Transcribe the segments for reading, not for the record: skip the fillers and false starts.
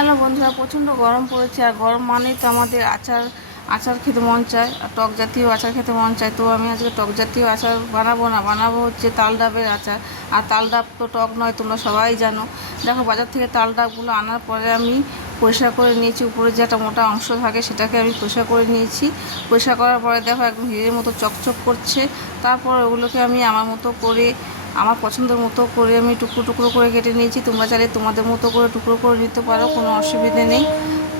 Hello বন্ধুরা, প্রচণ্ড গরম পড়েছে। আর গরম মানেই তো আমাদের আচার আচার খেতে মন চায়, আর টক জাতীয় আচার খেতে মন চায়। তো আমি আজকে টক জাতীয় আচার বানাবো হচ্ছে তাল ডাবের আচার। আর তাল ডাব তো টক নয়, তোমরা সবাই জানো। দেখো, বাজার থেকে তাল ডাবগুলো আনার পরে আমি পরিষ্কার করে নিয়েছি। উপরে যে একটা মোটা অংশ থাকে সেটাকে আমি পরিষ্কার করে নিয়েছি। পরিষ্কার করার পরে দেখো একদম হিরের মতো চকচক করছে। তারপর ওগুলোকে আমি আমার মতো করে, আমার পছন্দের মতো করে আমি টুকরো টুকরো করে কেটে নিয়েছি। তোমরা চাইলে তোমাদের মতো করে টুকরো করে নিতে পারো, কোনো অসুবিধে নেই।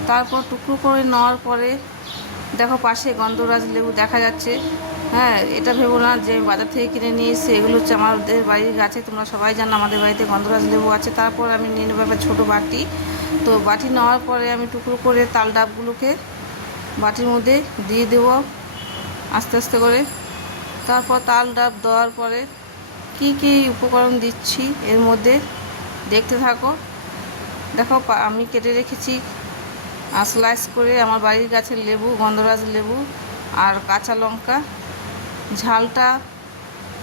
তারপর টুকরো করে নেওয়ার পরে দেখো পাশে গন্ধরাজ লেবু দেখা যাচ্ছে। হ্যাঁ, এটা ভেবো না যে আমি বাজার থেকে কিনে নিয়ে এসে, এগুলো হচ্ছে আমাদের বাড়ির গাছে। তোমরা সবাই জানো আমাদের বাড়িতে গন্ধরাজ লেবু আছে। তারপর আমি নিয়ে নেবো একটা ছোটো বাটি। তো বাটি নেওয়ার পরে আমি টুকরো করে তাল ডাবগুলোকে বাটির মধ্যে দিয়ে দেবো আস্তে আস্তে করে। তারপর তাল ডাব দেওয়ার পরে কি কি উপকরণ দিচ্ছি এর মধ্যে দেখতে থাকো। দেখো, আমি কেটে রেখেছি স্লাইস করে আমার বাড়ির গাছের লেবু, গন্ধরাজ লেবু আর কাঁচা লঙ্কা। ঝালটা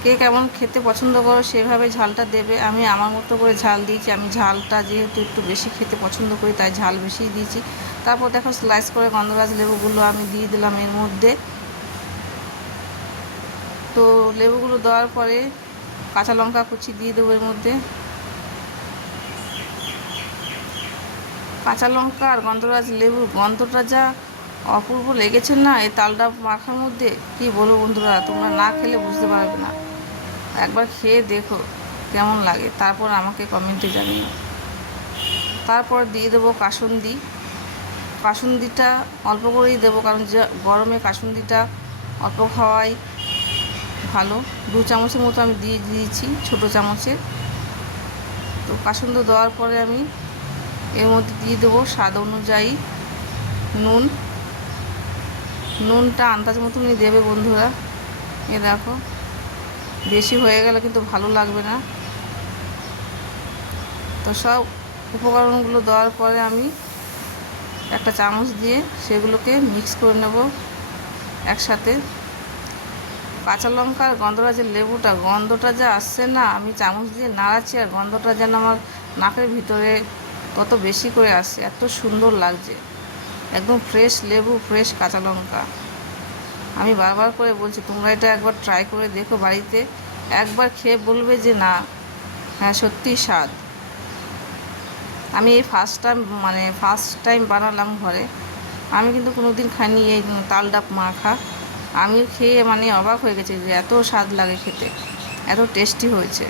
কে কেমন খেতে পছন্দ করো সেভাবে ঝালটা দেবে। আমি আমার মতো করে ঝাল দিয়েছি। আমি ঝালটা যেহেতু একটু বেশি খেতে পছন্দ করি, তাই ঝাল বেশি দিয়েছি। তারপর দেখো, স্লাইস করে গন্ধরাজ লেবুগুলো আমি দিয়ে দিলাম এর মধ্যে। তো লেবুগুলো দেওয়ার পরে কাঁচা লঙ্কা কুচি দিয়ে দেবো এর মধ্যে। কাঁচা লঙ্কা আর গন্ধরাজ লেবুর গন্ধটা যা অপূর্ব লেগেছে না এই তালডাব মাখার মধ্যে, কি বলবো বন্ধুরা, তোমরা না খেলে বুঝতে পারবে না। একবার খেয়ে দেখো কেমন লাগে, তারপর আমাকে কমেন্টে জানিও। তারপর দিয়ে দেবো কাসুন্দি। কাসুন্দিটা অল্প করেই দেবো, কারণ যে গরমে কাসুন্দিটা অল্প খাওয়াই ভালো। 2 চামচের মতো আমি দিয়ে দিয়েছি, ছোটো চামচের। তো কাসুন্দি দেওয়ার পরে আমি এর মধ্যে দিয়ে দেবো স্বাদ অনুযায়ী নুন। নুনটা আন্দাজ মতনই দেবে বন্ধুরা। এ দেখো, বেশি হয়ে গেলে কিন্তু ভালো লাগবে না। তো সব উপকরণগুলো দেওয়ার পরে আমি একটা চামচ দিয়ে সেগুলোকে মিক্স করে নেব একসাথে। কাঁচা লঙ্কা আর গন্ধরাজের লেবুটা, গন্ধটা যা আসছে না, আমি চামচ দিয়ে নাড়াচ্ছি আর গন্ধটা যেন আমার নাকের ভিতরে তত বেশি করে আসছে। এত সুন্দর লাগছে, একদম ফ্রেশ লেবু, ফ্রেশ কাঁচা লঙ্কা। আমি বারবার করে বলছি তোমরা এটা একবার ট্রাই করে দেখো বাড়িতে। একবার খেয়ে বলবে যে না, হ্যাঁ সত্যিই স্বাদ। আমি এই ফার্স্ট টাইম বানালাম ঘরে। আমি কিন্তু কোনো দিন খাইনি এই তাল ডাব মাখা। আমি খেয়ে অবাক হয়ে গেছি যে এত স্বাদ লাগে খেতে, এত টেস্টি হয়েছে।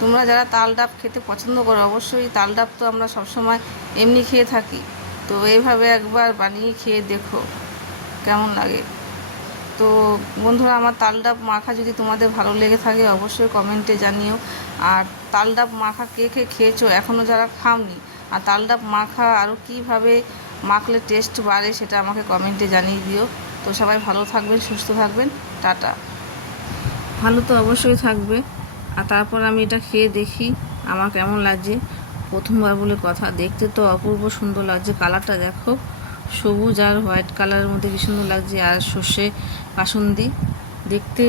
তোমরা যারা তাল ডাব খেতে পছন্দ করো, অবশ্যই তাল ডাব তো আমরা সবসময় এমনি খেয়ে থাকি। তো এইভাবে একবার বানিয়ে খেয়ে দেখো কেমন লাগে। তো বন্ধুরা, আমার তাল ডাব মাখা যদি তোমাদের ভালো লেগে থাকে অবশ্যই কমেন্টে জানিও। আর তাল ডাব মাখা কে কে খেয়েছো এখনও যারা খাওনি, আর তাল ডাব মাখা আরও কীভাবে মাখলে টেস্ট বাড়ে সেটা আমাকে কমেন্টে জানিয়ে দিও। তো সবাই ভালো থাকবেন, সুস্থ থাকবেন, টাটা। ভালো তো অবশ্যই থাকবে। আর তারপর আমি এটা খেয়ে দেখি আমার কেমন লাগছে। প্রথমবার বলে কথা, দেখতে তো অপূর্ব সুন্দর লাগছে। কালারটা দেখো, সবুজ আর হোয়াইট কালারের মধ্যে কি সুন্দর লাগছে। আর সর্ষে কাসুন্দি, দেখতে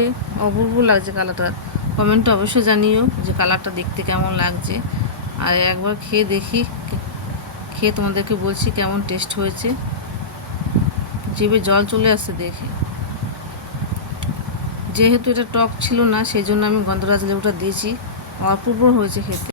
অপূর্ব লাগছে কালারটা। কমেন্টে অবশ্যই জানিও যে কালারটা দেখতে কেমন লাগছে। আর একবার খেয়ে দেখি, খেয়ে তোমাদেরকে বলছি কেমন টেস্ট হয়েছে। জিভে জল চলে আসছে দেখে। যেহেতু এটা টক ছিল না, সেই জন্য আমি গন্ধরাজ লেবুটা দিয়েছি। অপূর্ব হয়েছে খেতে।